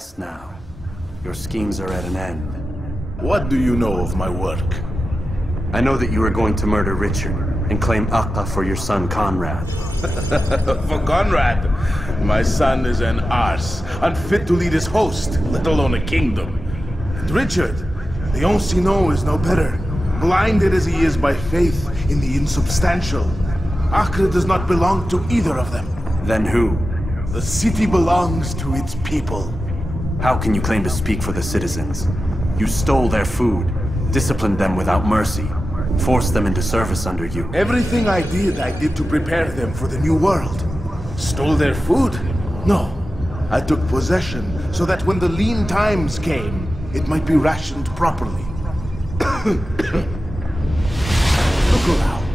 rest now. Your schemes are at an end. What do you know of my work? I know that you are going to murder Richard and claim Akka for your son Conrad. For Conrad? My son is an arse, unfit to lead his host, let alone a kingdom. And Richard, the Ancien is no better, blinded as he is by faith in the insubstantial. Acre does not belong to either of them. Then who? The city belongs to its people. How can you claim to speak for the citizens? You stole their food, disciplined them without mercy, forced them into service under you. Everything I did to prepare them for the new world. Stole their food? No. I took possession so that when the lean times came, it might be rationed properly. Look around.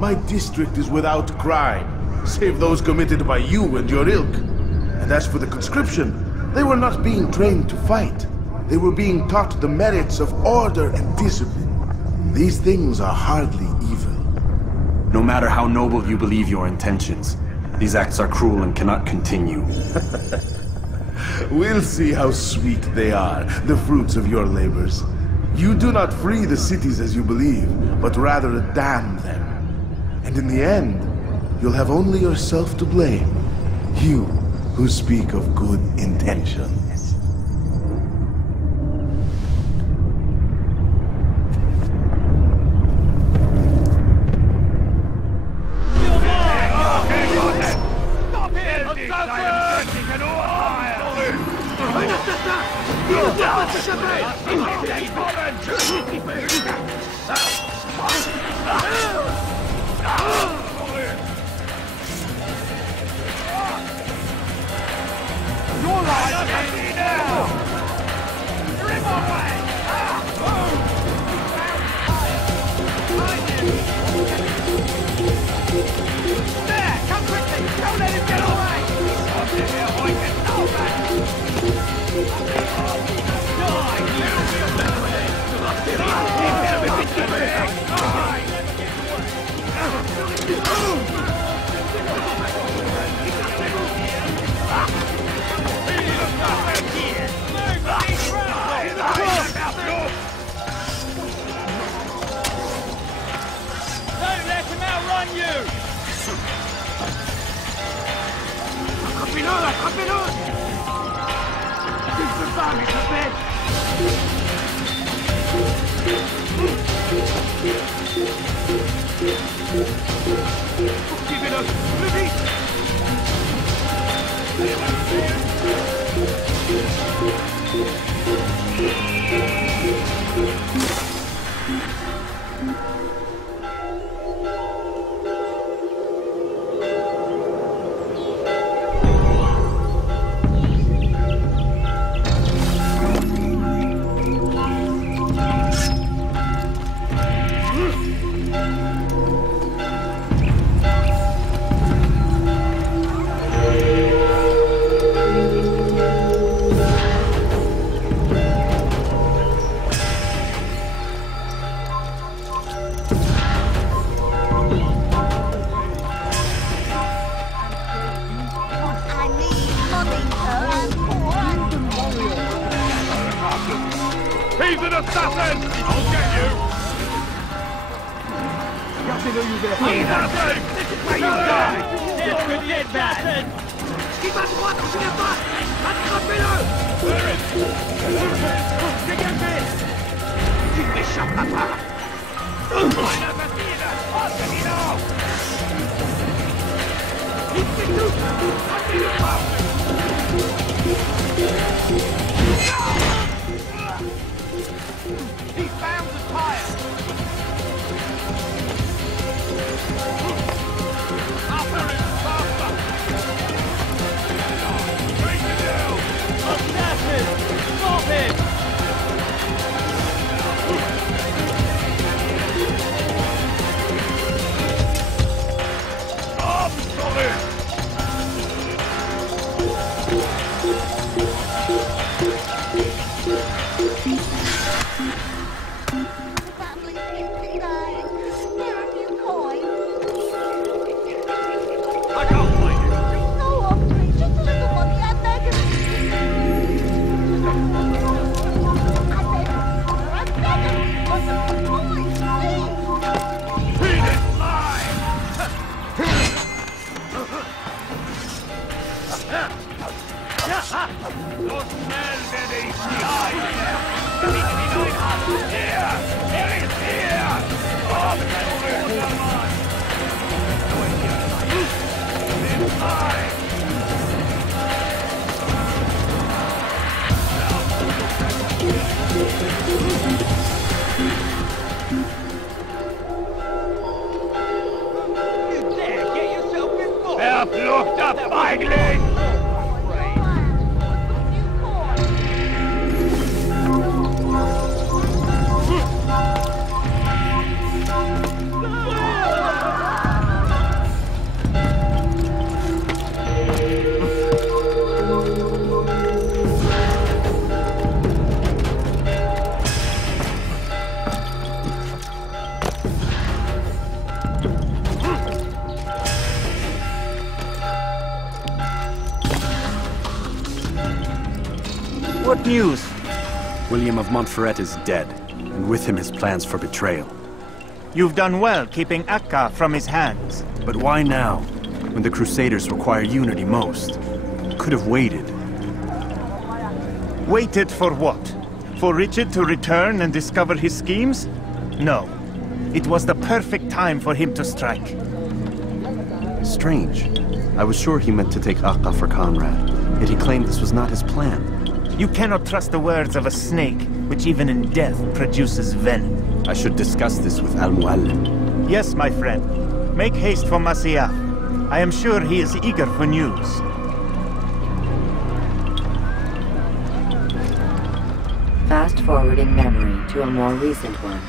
My district is without crime, save those committed by you and your ilk. And as for the conscription, they were not being trained to fight. They were being taught the merits of order and discipline. These things are hardly evil. No matter how noble you believe your intentions, these acts are cruel and cannot continue. We'll see how sweet they are, the fruits of your labors. You do not free the cities as you believe, but rather damn them. And in the end, you'll have only yourself to blame. You who speak of good intentions. Verfluchter Feigling! What news? William of Montferrat is dead, and with him his plans for betrayal. You've done well keeping Akka from his hands. But why now, when the Crusaders require unity most? Could have waited. Waited for what? For Richard to return and discover his schemes? No. It was the perfect time for him to strike. Strange. I was sure he meant to take Akka for Conrad, yet he claimed this was not his plan. You cannot trust the words of a snake, which even in death produces venom. I should discuss this with Al-Mualim. Yes, my friend. Make haste for Masyaf. I am sure he is eager for news. Fast forwarding memory to a more recent one.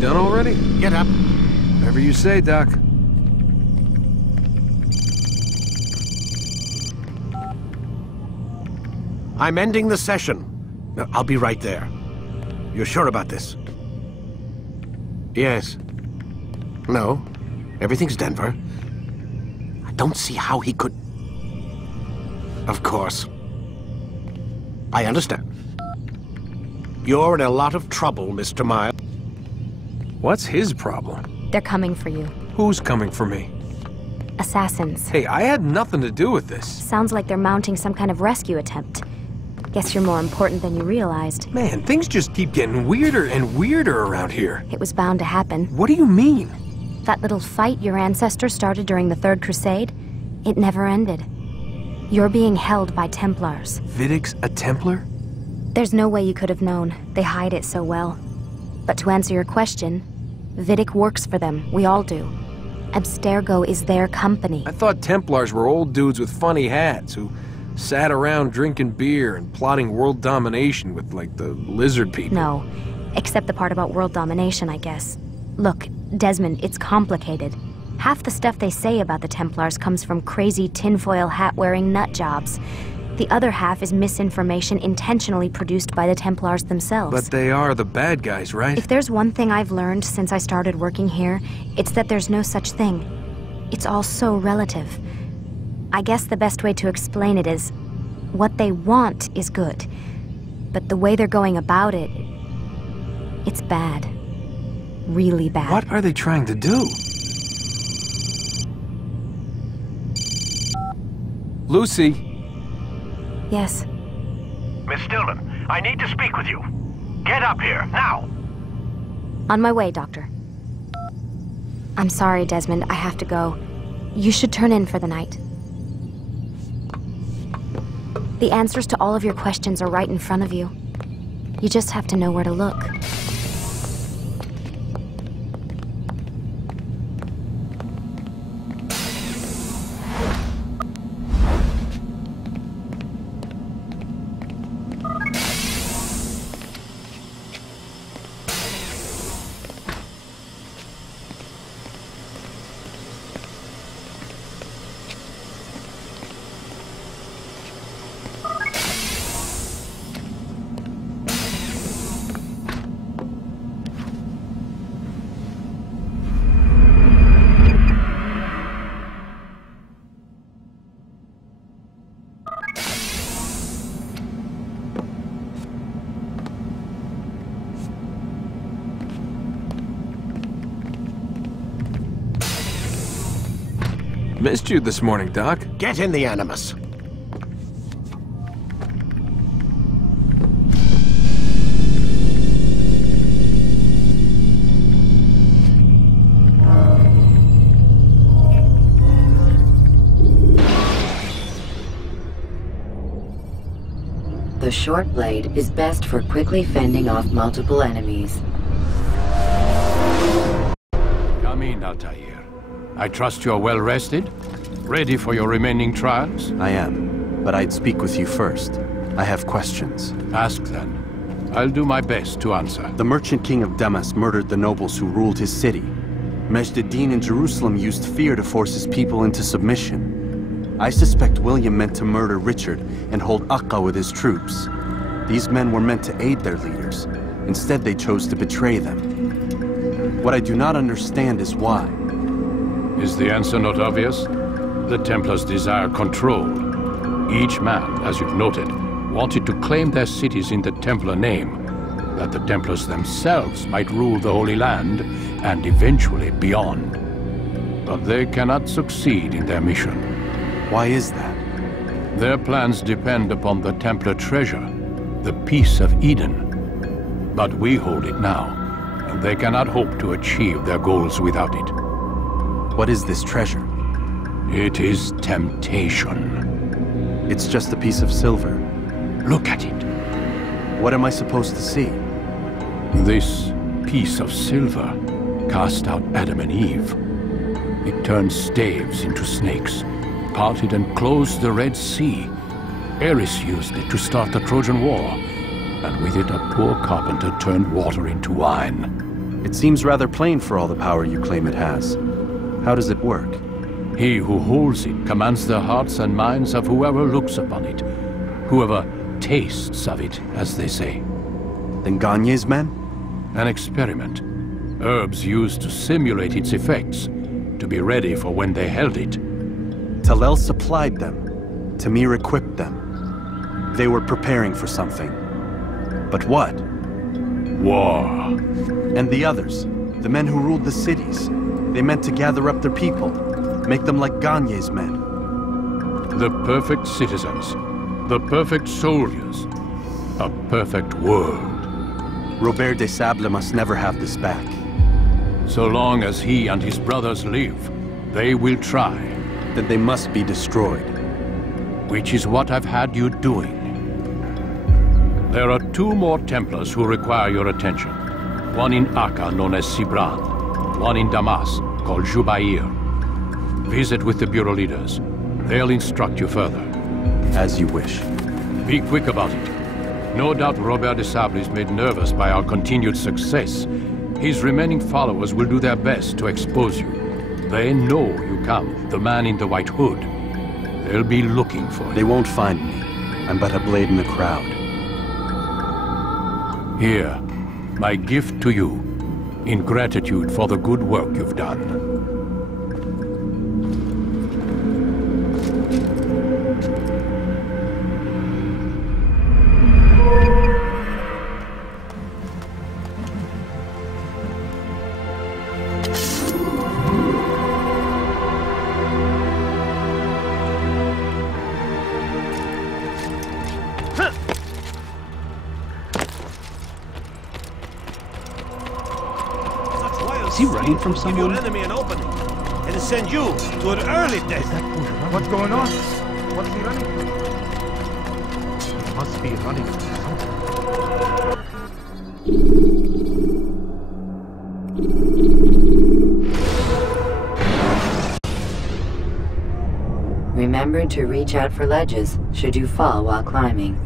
Done already? Get up. Whatever you say, Doc. I'm ending the session. I'll be right there. You're sure about this? Yes. No. Everything's Denver. I don't see how he could... Of course. I understand. You're in a lot of trouble, Mr. Miles. What's his problem? They're coming for you. Who's coming for me? Assassins. Hey, I had nothing to do with this. Sounds like they're mounting some kind of rescue attempt. Guess you're more important than you realized. Man, things just keep getting weirder and weirder around here. It was bound to happen. What do you mean? That little fight your ancestor started during the Third Crusade, it never ended. You're being held by Templars. Vidic's a Templar? There's no way you could have known. They hide it so well. But to answer your question, Vidic works for them. We all do. Abstergo is their company. I thought Templars were old dudes with funny hats who sat around drinking beer and plotting world domination with, like, the lizard people. No, except the part about world domination, I guess. Look, Desmond, it's complicated. Half the stuff they say about the Templars comes from crazy tinfoil hat-wearing nutjobs. The other half is misinformation intentionally produced by the Templars themselves. But they are the bad guys, right? If there's one thing I've learned since I started working here, it's that there's no such thing. It's all so relative. I guess the best way to explain it is, what they want is good. But the way they're going about it, it's bad. Really bad. What are they trying to do? Lucy? Yes. Miss Stillman, I need to speak with you. Get up here, now! On my way, Doctor. I'm sorry, Desmond. I have to go. You should turn in for the night. The answers to all of your questions are right in front of you. You just have to know where to look. Missed you this morning, Doc. Get in the Animus. short blade is best for quickly fending off multiple enemies. Come in, Altair. I trust you're well rested? Ready for your remaining trials? I am, but I'd speak with you first. I have questions. Ask then. I'll do my best to answer. The merchant king of Damas murdered the nobles who ruled his city. Majd ad-Din in Jerusalem used fear to force his people into submission. I suspect William meant to murder Richard and hold Akka with his troops. These men were meant to aid their leaders. Instead, they chose to betray them. What I do not understand is why. Is the answer not obvious? The Templars desire control. Each man, as you've noted, wanted to claim their cities in the Templar name, that the Templars themselves might rule the Holy Land and eventually beyond. But they cannot succeed in their mission. Why is that? Their plans depend upon the Templar treasure, the Peace of Eden. But we hold it now, and they cannot hope to achieve their goals without it. What is this treasure? It is temptation. It's just a piece of silver. Look at it. What am I supposed to see? This piece of silver cast out Adam and Eve. It turned staves into snakes, parted and closed the Red Sea. Ares used it to start the Trojan War, and with it a poor carpenter turned water into wine. It seems rather plain for all the power you claim it has. How does it work? He who holds it commands the hearts and minds of whoever looks upon it, whoever tastes of it, as they say. Then Gagne's men? An experiment. Herbs used to simulate its effects, to be ready for when they held it. Talel supplied them. Tamir equipped them. They were preparing for something. But what? War. And the others, the men who ruled the cities, they meant to gather up their people, make them like Gagne's men. The perfect citizens, the perfect soldiers, a perfect world. Robert des Sables must never have this back. So long as he and his brothers live, they will try. Then they must be destroyed. Which is what I've had you doing. There are 2 more Templars who require your attention. One in Akka, known as Sibran. One in Damas, called Jubair. Visit with the Bureau leaders. They'll instruct you further. As you wish. Be quick about it. No doubt Robert des Sables is made nervous by our continued success. His remaining followers will do their best to expose you. They know you come, the man in the white hood. They'll be looking for you. They won't find me. I'm but a blade in the crowd. Here, my gift to you, in gratitude for the good work you've done. Is he running from someone? Give your enemy an opening, and send you to an early death. What's going on? What's he running from? He must be running from Remember to reach out for ledges should you fall while climbing.